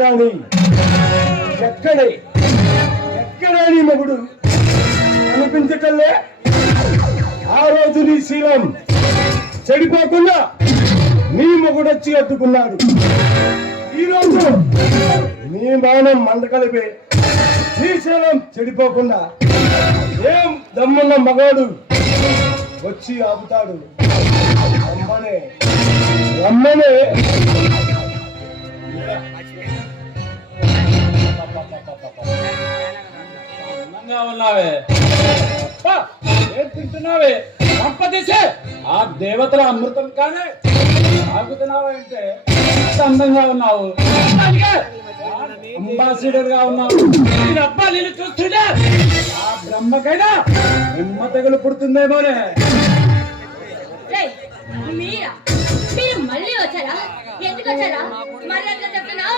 రాని ఎక్కడే నీ మొగుడు అనిపించటల్లే. ఆ రోజు నీ శీలం చెడిపోకుండా నీ మొగుడు వచ్చి అడ్డుకున్నాడు. ఈరోజు నీ మానం మండకలిపే నీ శీలం చెడిపోకుండా ఏం దమ్మున్న మగాడు వచ్చి ఆపుతాడు. రమ్మనే రమ్మనే ఉన్నావే ఏం తింటున్నావే? సంపదీసే ఆ దేవతల అమృతం కానీ తాగుతున్నావా అంటే అందంగా ఉన్నావు, అంబాసిడర్ గా ఉన్నావు. అబ్బా నేను చూస్తుంటే ఆ బ్రహ్మకైనా నిమ్మ తెగులు పుడుతుందేమోనే. మీరు మళ్ళీ వచ్చారా? ఎందుకు వచ్చారా? మరి అట్లా చెప్తున్నా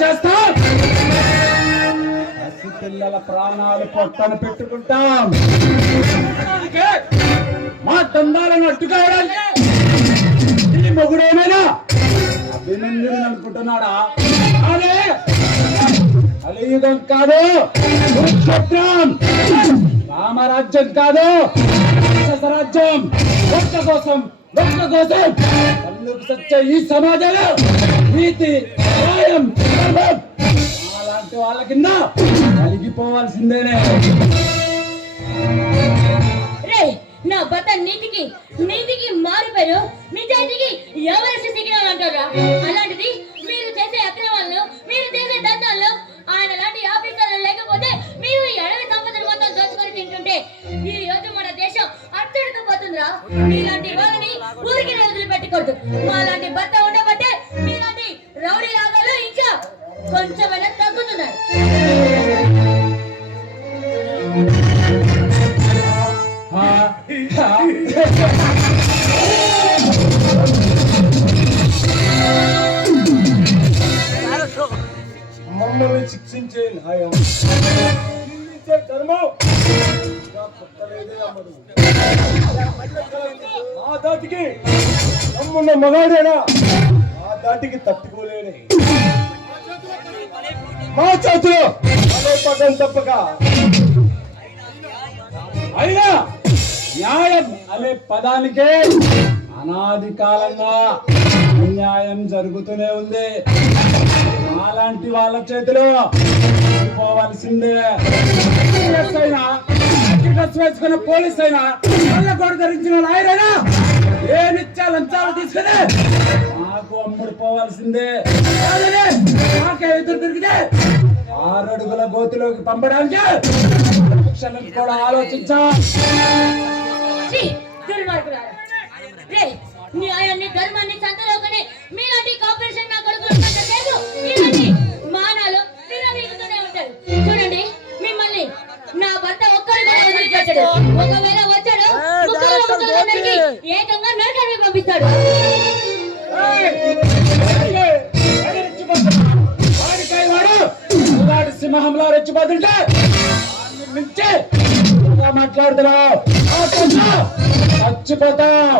చేస్తా పసి పిల్లల ప్రాణాలు పొట్టను పెట్టుకుంటాం. మా దందాలను అడ్డుకోవడానికి ఈ మొగుడేమైనా అభినందనలు అనుకుంటున్నాడా? అదే కలియుగం కాదు, కురుక్షేత్రం రామరాజ్యం కాదు, రాజ్యం. ఒక్క కోసం కళ్ళకు సచ్చే ఈ సమాజంలో నీతి న్యాయం అలాంటి వాళ్ళ కింద కలిగిపోవాల్సిందేనే. నా భర్త నీతికి మారిపోయారు, నిజాయితీకి ఎవరు సిగ్గులు అంటారా? అలాంటిది మీరు చేసే అక్రమాలను, మీరు చేసే దంతాలను ఆయన లాంటి ఆఫీసర్లు లేకపోతే మీరు ఈ అడవి సంపదను మొత్తం దోచుకొని తింటుంటే ఈ రోజు మన దేశం అట్టడుకు పోతుందిరా. మీలాంటి వాళ్ళని ఊరికి వదిలిపెట్టకూడదు. మాలాంటి భర్త ఉండబట్టే మీలాంటి రౌడీ లాగాలు ఇంకా కొంచెమైనా తగ్గుతున్నాయి. మమ్మల్ని శిక్షించే న్యాయం, ధర్మం ఆ దాటికి నమ్మున్న మగాడేనా ఆ దాటికి తట్టుకోలేడే. మా చేతిలో అదే పదం తప్పక అయినా న్యాయం అనే పదానికే అనాది కాలంగా అన్యాయం జరుగుతూనే ఉంది. అలాంటి వాళ్ళ చేతిలో పోవాల్సిందే. వేసుకున్న పోలీస్ అయినా, కళ్ళ గోడ ధరించిన లాయర్ అయినా ఏ నిత్యాలు లంచాలు తీసుకుని మా నాకు అమ్ముడు పోవాల్సిందే. కాదనే, నాకే ఎదురు తిరిగితే 6 అడుగుల గోతిలోకి పంపడానికి క్షణం కూడా ఆలోచించా. ఛీ, దుర్మార్గులారా. రే, న్యాయాన్ని ధర్మాన్ని సంతలోకనే మీలాంటి కార్పొరేషన్ నా కొడుకులు లేదు. ఇలాంటి మానాలు విరవీగుతూనే ఉంటారు. చూడండి, మిమ్మల్ని నా భర్త ఒక్కడిగా వదిలిపెట్టాడు. ఒకవేళ వచ్చాడు ముగ్గురికి ఏకంగా నరకానికి పంపిస్తాడు. సింహంలో రెచ్చిపోతుంటే మించి మాట్లాడుతున్నావు, చచ్చిపోతావు.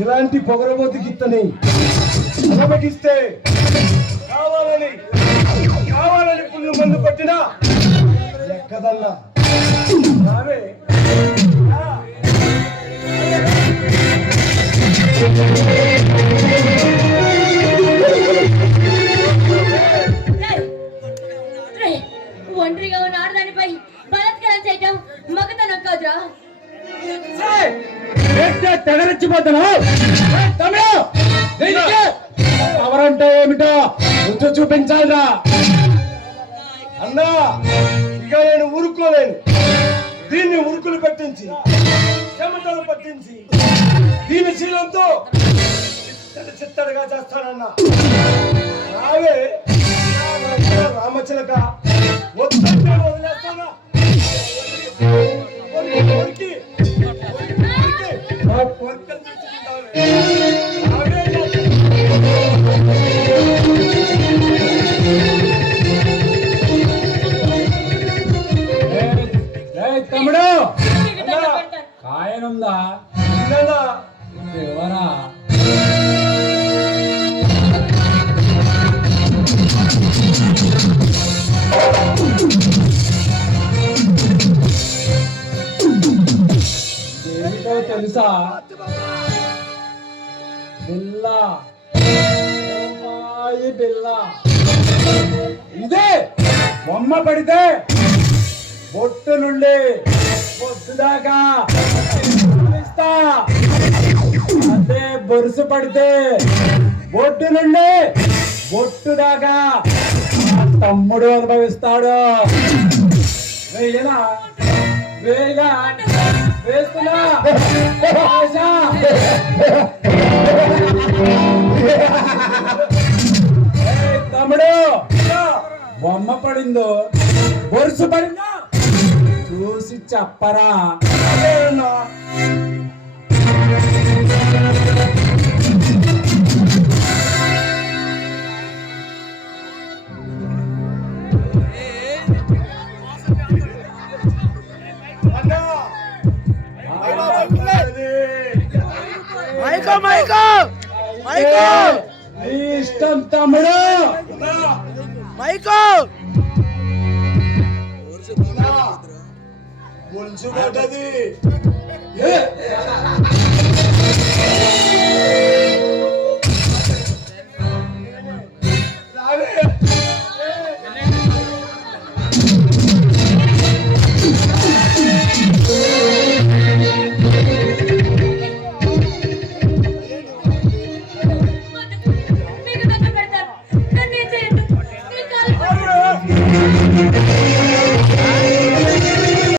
ఇలాంటి పొగరబోతు గిత్తని అనుమతిస్తే కావాలని పుల్లు మందు కొట్టినా ఎక్కదన్నా నావే. ఒంటరిగా ఉన్న ఆడదానిపై బలాత్కారం చేయటం మగతనం కాదురా. తెగరెచ్చిపోతున్నావు. ఎవరంటే ఏమిటో రుచి చూపించాలిరా. అన్నా, ఇక నేను ఊరుకోలేను. దీన్ని ఉరుకులు పెట్టించి చెమటలు పట్టించి దీని శీలంతో చిత్తడిగా చేస్తానన్నా. నావే రామచిలక వద్దంటే వదిలేస్తానా? తమ్ముడు, కాయనుందా? ఎవరా? ఏమిటో తెలుసా? బిల్ల, బిల్ల. ఇదే బొమ్మ పడితే బొట్టు నుండి బొట్టు దాకా ఇస్తా. అదే బొరుసు పడితే బొట్టు నుండి బొట్టు దాకా తమ్ముడు అనుభవిస్తాడు. వేయనా? వేయగా వేస్తున్నా. తమ్ముడు, బొమ్మ పడిందో బొరుసు పడిందో చూసి చెప్పరా. నీ ఇష్టం తమ్ముడు. మున్సిపల్టీ